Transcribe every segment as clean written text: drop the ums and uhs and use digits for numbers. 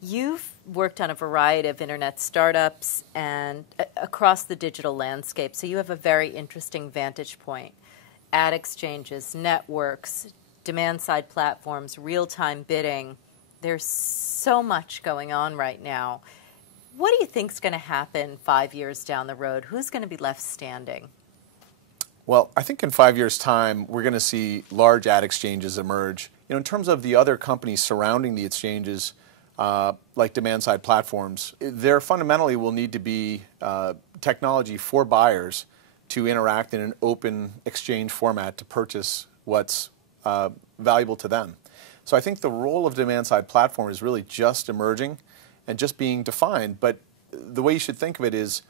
You've worked on a variety of internet startups and across the digital landscape, so you have a very interesting vantage point. Ad exchanges, networks, demand-side platforms, real-time bidding. There's so much going on right now. What do you think is going to happen 5 years down the road? Who's going to be left standing? Well, I think in 5 years' time, we're going to see large ad exchanges emerge. In terms of the other companies surrounding the exchanges, like demand-side platforms, there fundamentally will need to be technology for buyers to interact in an open exchange format to purchase what's valuable to them. So I think the role of demand-side platform is really just emerging and just being defined, but the way you should think of it is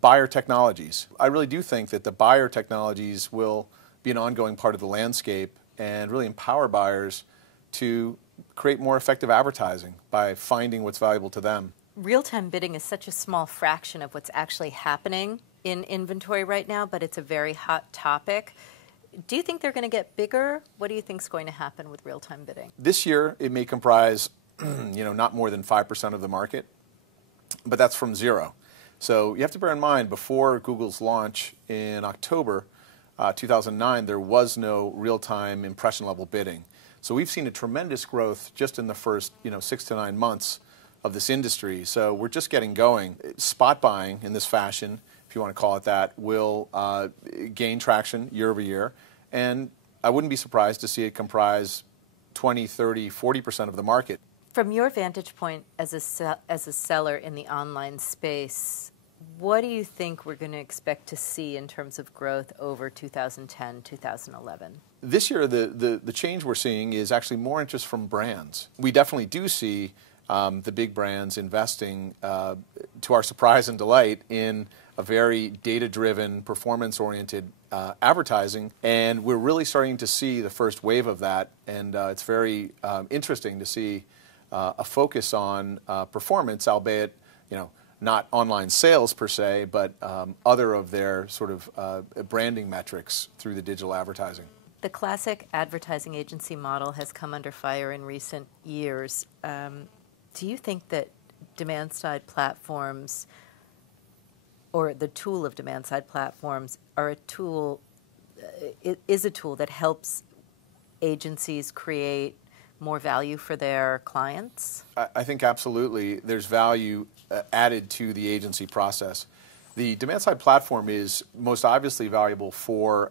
buyer technologies. I really do think that the buyer technologies will be an ongoing part of the landscape and really empower buyers to create more effective advertising by finding what's valuable to them. Real-time bidding is such a small fraction of what's actually happening in inventory right now, but it's a very hot topic. Do you think they're going to get bigger? What do you think is going to happen with real-time bidding? This year, it may comprise not more than 5% of the market, but that's from zero. So you have to bear in mind, before Google's launch in October 2009, there was no real-time impression-level bidding. So we've seen a tremendous growth just in the first 6 to 9 months of this industry. So we're just getting going. Spot buying in this fashion, if you want to call it that, will gain traction year over year. And I wouldn't be surprised to see it comprise 20, 30, 40% of the market. From your vantage point as a seller in the online space, what do you think we're going to expect to see in terms of growth over 2010, 2011? This year, the change we're seeing is actually more interest from brands. We definitely do see the big brands investing, to our surprise and delight, in a very data-driven, performance-oriented advertising, and we're really starting to see the first wave of that, and it's very interesting to see a focus on performance, albeit not online sales per se, but other of their sort of branding metrics through the digital advertising. The classic advertising agency model has come under fire in recent years. Do you think that demand-side platforms, or the tool of demand-side platforms, is a tool that helps agencies create more value for their clients? I think absolutely there's value added to the agency process. The demand-side platform is most obviously valuable for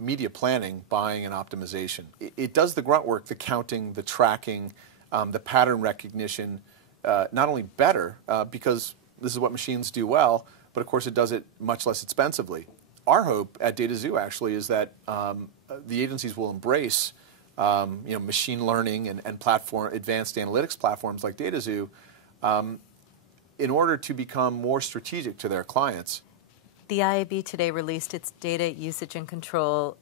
media planning, buying, and optimization. It does the grunt work, the counting, the tracking, the pattern recognition, not only better, because this is what machines do well, but of course it does it much less expensively. Our hope at DataXu actually is that the agencies will embrace machine learning and advanced analytics platforms like DataXu in order to become more strategic to their clients. The IAB today released its data usage and control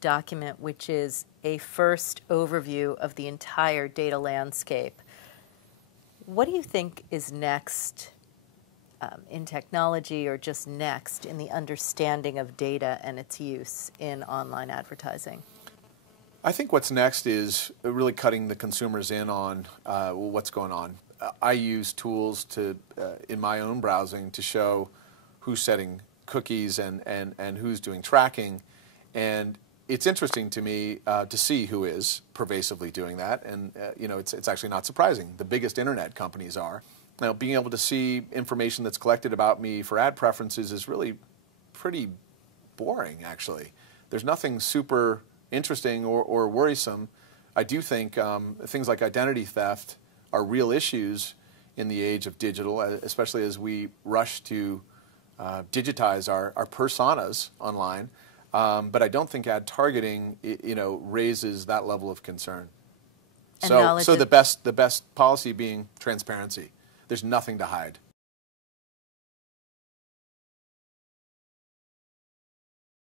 document, which is a first overview of the entire data landscape. What do you think is next in technology, or just next in the understanding of data and its use in online advertising? I think what's next is really cutting the consumers in on what's going on. I use tools in my own browsing to show who's setting cookies and who's doing tracking, and it's interesting to me to see who is pervasively doing that, and it's actually not surprising. The biggest internet companies are. Now, being able to see information that's collected about me for ad preferences is really pretty boring, actually. There's nothing super interesting or worrisome. I do think things like identity theft are real issues in the age of digital, especially as we rush to digitize our personas online. But I don't think ad targeting raises that level of concern. So the best policy being transparency. There's nothing to hide.